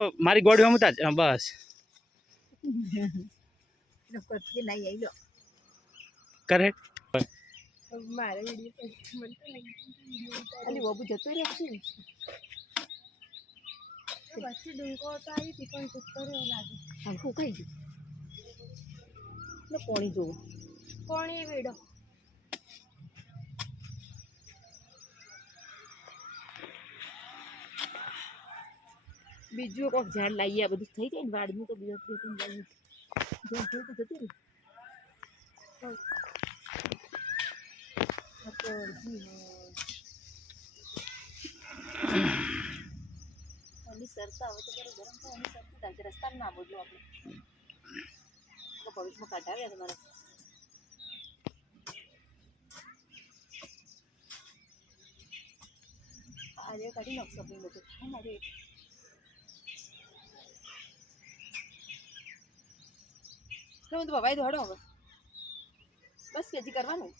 મારી ગોળી અમતા જ બસ કરે મારે વિડીયો મને તો લાગી અલી બાબુ જતો રહેશે વચ્ચે ડુંકો તો આવી હતી પણ જતો રહ્યો લાગે હલકું કઈ ગયું ને પાણી જોવું પાણી વેડો બીજું કોઈક ઝાડ લાવીએ આ બધું થઈ જાય ને વાડનું તો બીજા જતી રહી સરતા હવે તો બરો ગરમ થાય સરતું થાય રસ્તા ના બદલો આપણે ભવિષ્યમાં કાઢાવ્યા તમારે આજે કાઢી નાખશો આપણે બધું હા મારે હું તો ભવાઈ દોડો હવે બસ કે હજી કરવાનું